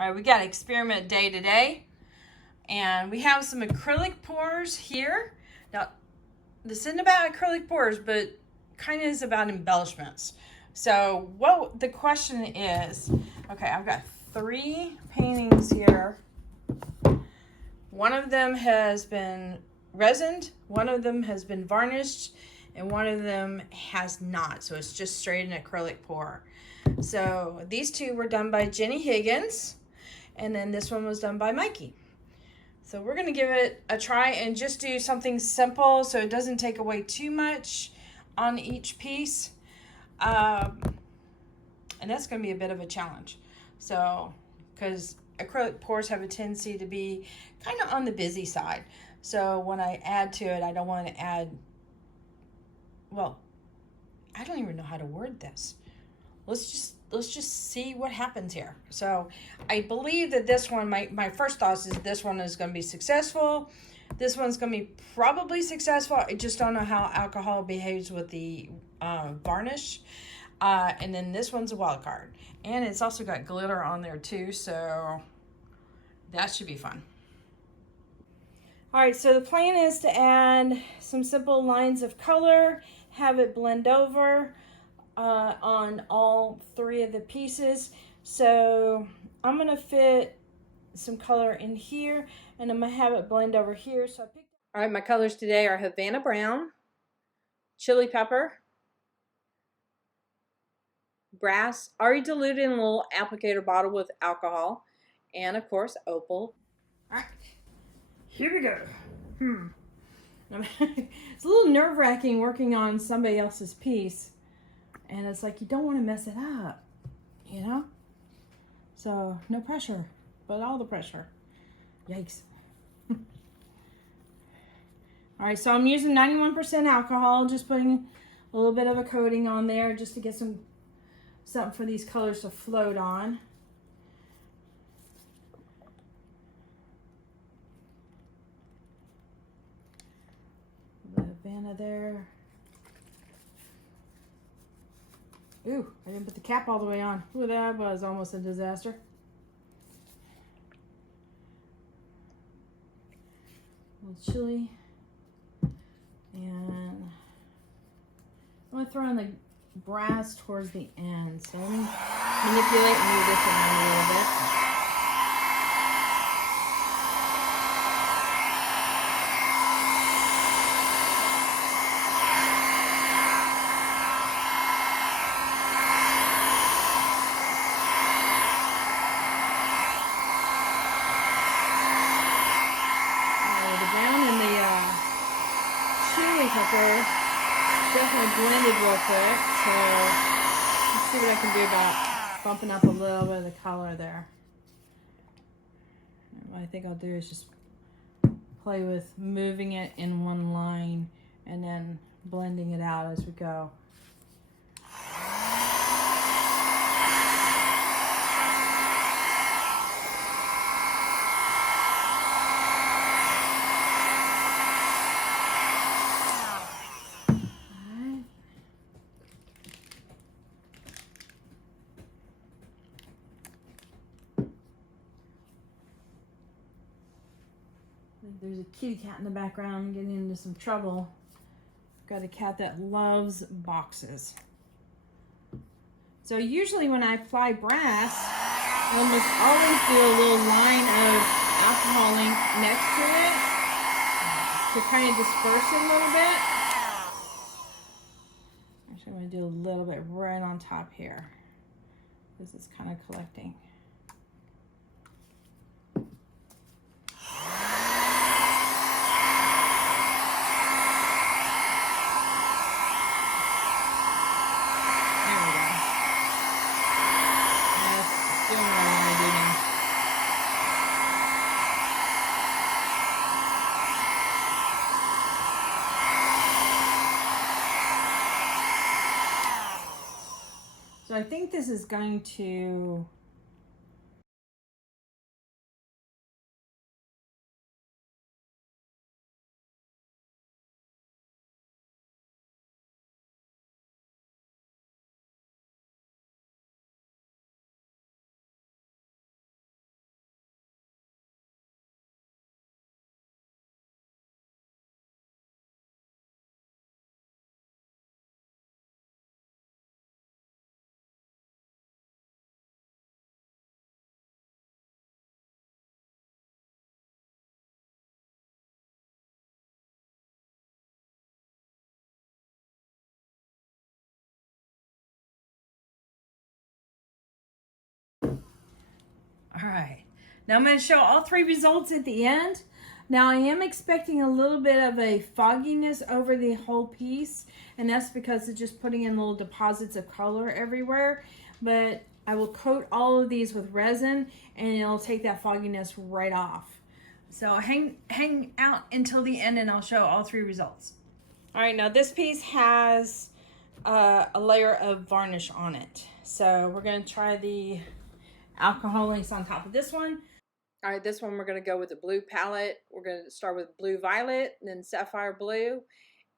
All right, we got experiment day today, and we have some acrylic pours here. Now, this isn't about acrylic pours, but kind of is about embellishments. So what the question is, okay, I've got 3 paintings here. One of them has been resined, one of them has been varnished, and one of them has not. So it's just straight an acrylic pour. So these 2 were done by Jenny Higgins, and then this one was done by Mikey. So we're gonna give it a try and just do something simple so it doesn't take away too much on each piece. And that's gonna be a bit of a challenge. So, because acrylic pours have a tendency to be kind of on the busy side. So when I add to it, I don't want to add, well, I don't even know how to word this. Let's just see what happens here. So I believe that this one, my first thoughts is this one is going to be successful. This one's going to be probably successful. I just don't know how alcohol behaves with the varnish. And then this one's a wild card. And it's also got glitter on there too, so that should be fun. All right, so the plan is to add some simple lines of color, have it blend over on all 3 of the pieces. So I'm gonna fit some color in here, and I'm gonna have it blend over here. So I picked. All right, my colors today are Havana Brown, Chili Pepper, Brass, already diluted in a little applicator bottle with alcohol, and of course Opal. All right, here we go. It's a little nerve-wracking working on somebody else's piece, and it's like you don't want to mess it up, you know? So no pressure, but all the pressure. Yikes. All right, so I'm using 91% alcohol, just putting a little bit of a coating on there just to get something for these colors to float on. The Havana there. Ooh, I didn't put the cap all the way on. Ooh, that was almost a disaster. A little chili. And I'm going to throw in the brass towards the end. So let me manipulate and move this around a little bit. Pepper definitely blended real quick, so let's see what I can do about bumping up a little bit of the color there. And what I think I'll do is just play with moving it in one line and then blending it out as we go. There's a kitty cat in the background getting into some trouble. Got a cat that loves boxes. So usually when I apply brass, I almost always do a little line of alcohol ink next to it to kind of disperse it a little bit. Actually, I'm going to do a little bit right on top here. This is kind of collecting. So I think this is going to right, now I'm going to show all three results at the end. Now I am expecting a little bit of a fogginess over the whole piece, and that's because it's just putting in little deposits of color everywhere. But I will coat all of these with resin and it'll take that fogginess right off. So hang out until the end and I'll show all three results. All right, now this piece has a layer of varnish on it. So we're gonna try the alcohol inks on top of this one. All right, this one we're gonna go with the blue palette. We're gonna start with blue violet, then sapphire blue.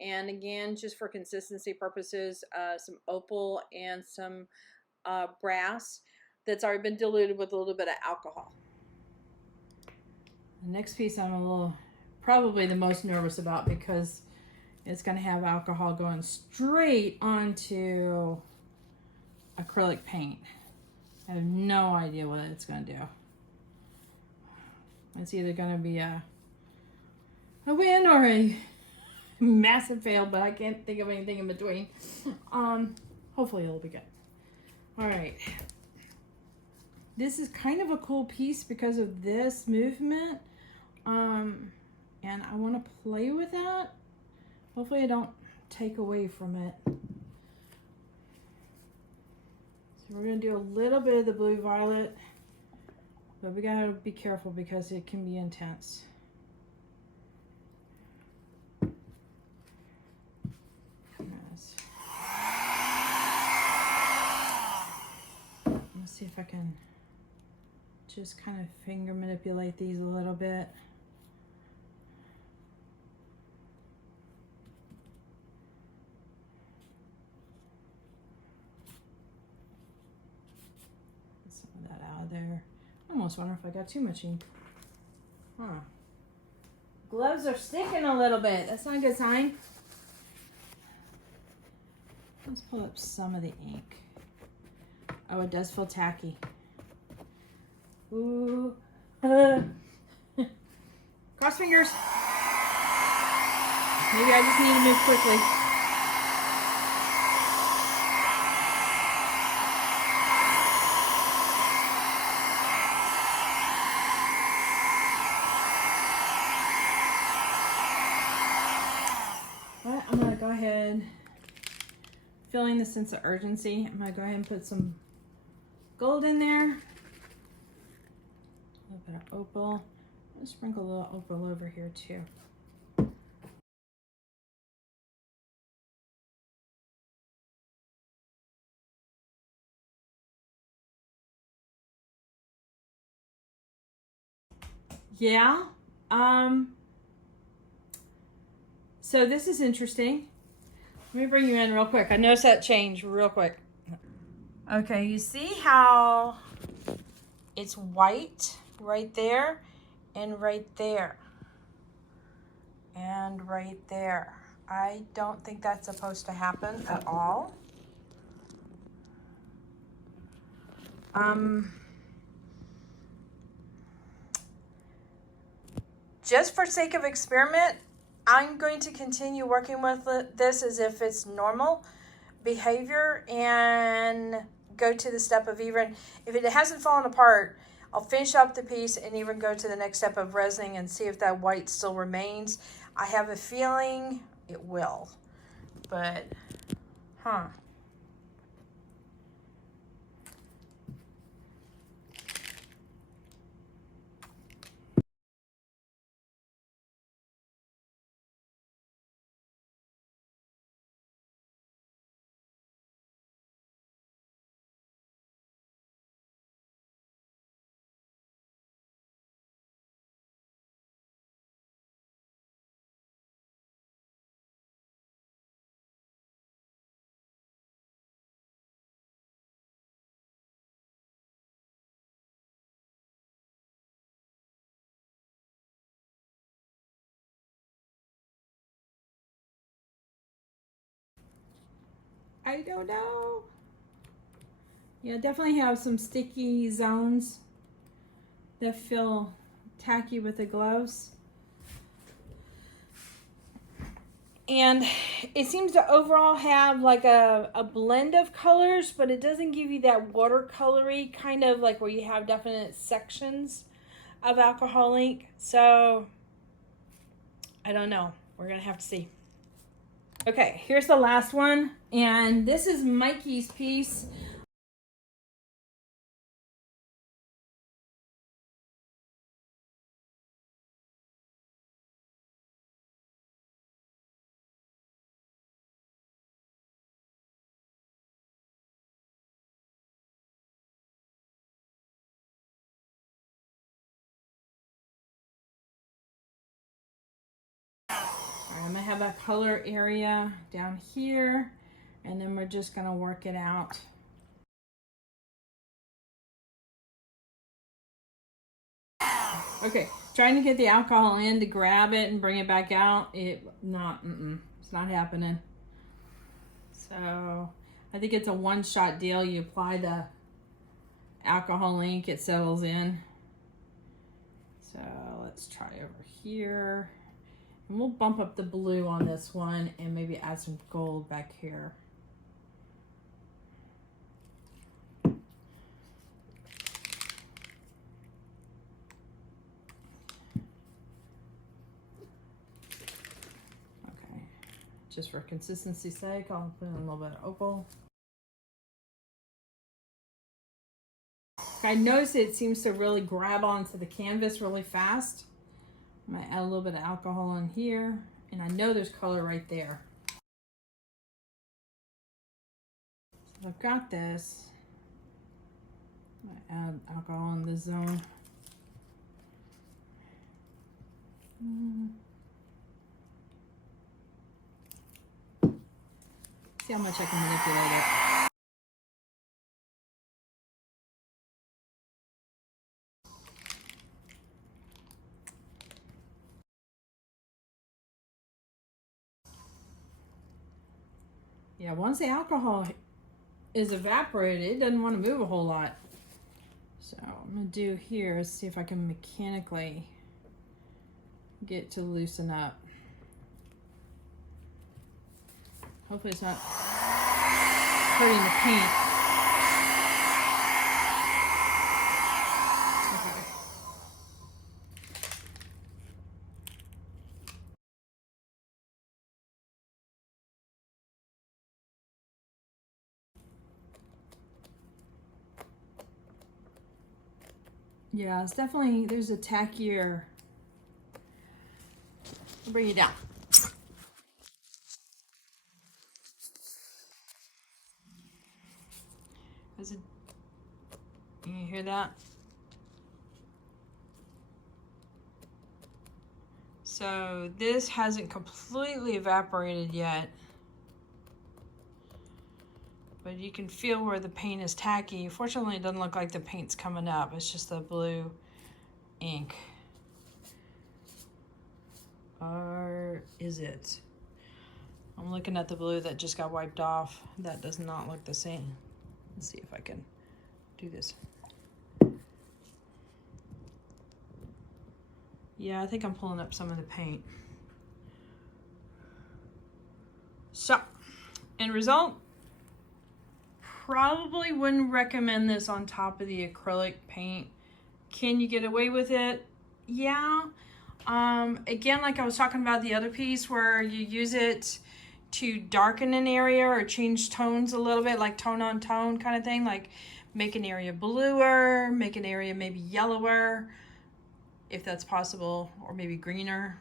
And again, just for consistency purposes, some opal and some brass that's already been diluted with a little bit of alcohol. The next piece I'm probably the most nervous about because it's going to have alcohol going straight onto acrylic paint. I have no idea what it's going to do. It's either going to be a win or a massive fail, but I can't think of anything in between. Hopefully it'll be good. All right. This is kind of a cool piece because of this movement. And I want to play with that. Hopefully I don't take away from it. So we're going to do a little bit of the blue violet, but we got to be careful because it can be intense. Let's see if I can just kind of finger manipulate these a little bit. Get some of that out of there. I almost wonder if I got too much ink. Huh. Gloves are sticking a little bit. That's not a good sign. Let's pull up some of the ink. Oh, it does feel tacky. Ooh. Cross fingers. Maybe I just need to move quickly. Well, I'm going to go ahead, feeling the sense of urgency, I'm going to go ahead and put some gold in there. A little bit of opal. I'll sprinkle a little opal over here too. Yeah. So this is interesting. Let me bring you in real quick. I noticed that change real quick. Okay, you see how it's white right there and right there and right there. I don't think that's supposed to happen at all. Just for sake of experiment, I'm going to continue working with this as if it's normal behavior and go to the step of even, if it hasn't fallen apart, I'll finish up the piece and even go to the next step of resining and see if that white still remains. I have a feeling it will, but, I don't know. Yeah, definitely have some sticky zones that feel tacky with the gloves. And it seems to overall have like a blend of colors, but it doesn't give you that watercolory kind of like where you have definite sections of alcohol ink. So I don't know. We're gonna have to see. Okay, here's the last one, and this is Mikey's piece. I'm gonna have that color area down here, and then we're just gonna work it out. Okay, trying to get the alcohol in to grab it and bring it back out. It's not happening. So I think it's a one-shot deal. You apply the alcohol ink, it settles in. So let's try over here. And we'll bump up the blue on this one and maybe add some gold back here. Okay, just for consistency's sake, I'll put in a little bit of opal. I notice it seems to really grab onto the canvas really fast. I might add a little bit of alcohol in here, and I know there's color right there. So I've got this. I add alcohol in this zone. See how much I can manipulate it. Yeah, once the alcohol is evaporated, it doesn't want to move a whole lot. So I'm going to do here is see if I can mechanically get it to loosen up. Hopefully it's not hurting the paint. Okay. Yeah, it's definitely, there's a tackier. I'll bring you down. Is it, you hear that? So this hasn't completely evaporated yet, but you can feel where the paint is tacky. Fortunately, it doesn't look like the paint's coming up. It's just the blue ink. Or is it? I'm looking at the blue that just got wiped off. That does not look the same. Let's see if I can do this. Yeah, I think I'm pulling up some of the paint. So, end result, probably wouldn't recommend this on top of the acrylic paint. Can you get away with it? Yeah. Again, like I was talking about the other piece where you use it to darken an area or change tones a little bit, like tone on tone kind of thing, like make an area bluer, make an area maybe yellower, if that's possible, or maybe greener.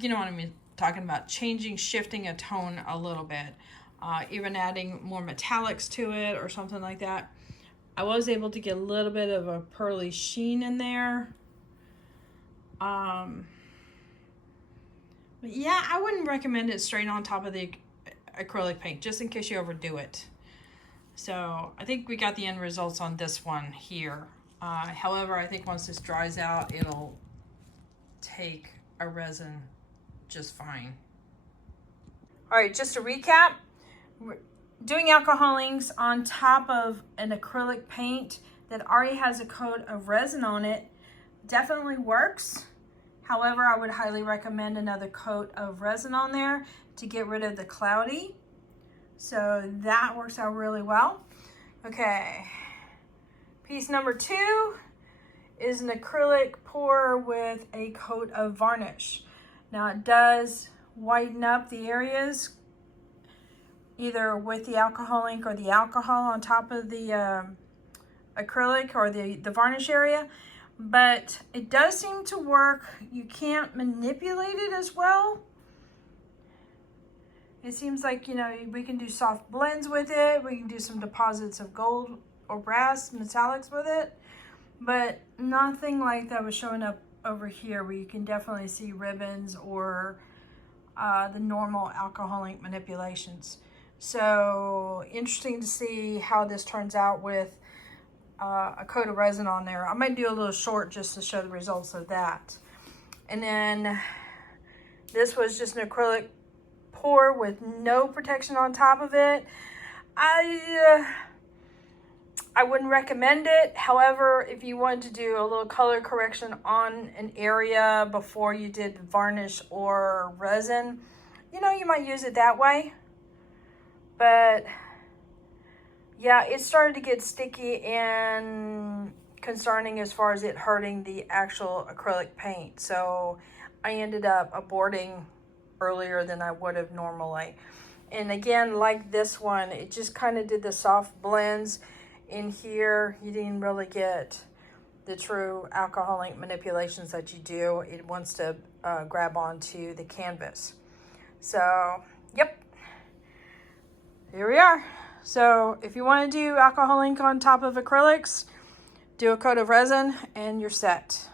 You know what I mean, talking about changing, shifting a tone a little bit, even adding more metallics to it or something like that. I was able to get a little bit of a pearly sheen in there. But yeah, I wouldn't recommend it straight on top of the acrylic paint, just in case you overdo it. So I think we got the end results on this one here. However, I think once this dries out, it'll take a resin just fine. All right, just to recap, we're doing alcohol inks on top of an acrylic paint that already has a coat of resin on it definitely works. However, I would highly recommend another coat of resin on there to get rid of the cloudy. So that works out really well. Okay, piece number 2 is an acrylic pour with a coat of varnish. Now it does whiten up the areas either with the alcohol ink or the alcohol on top of the acrylic or the varnish area, but it does seem to work. You can't manipulate it as well. It seems like, you know, we can do soft blends with it. We can do some deposits of gold or brass metallics with it, but nothing like that was showing up over here where you can definitely see ribbons or the normal alcohol ink manipulations. So interesting to see how this turns out with a coat of resin on there. I might do a little short just to show the results of that. And then this was just an acrylic pour with no protection on top of it. I wouldn't recommend it. However, if you wanted to do a little color correction on an area before you did varnish or resin, you know, you might use it that way. But yeah, it started to get sticky and concerning as far as it hurting the actual acrylic paint. So I ended up aborting earlier than I would have normally. And again, like this one, it just kind of did the soft blends in here. You didn't really get the true alcohol ink manipulations that you do. It wants to grab onto the canvas. So, yep. Here we are. So if you want to do alcohol ink on top of acrylics, do a coat of resin and you're set.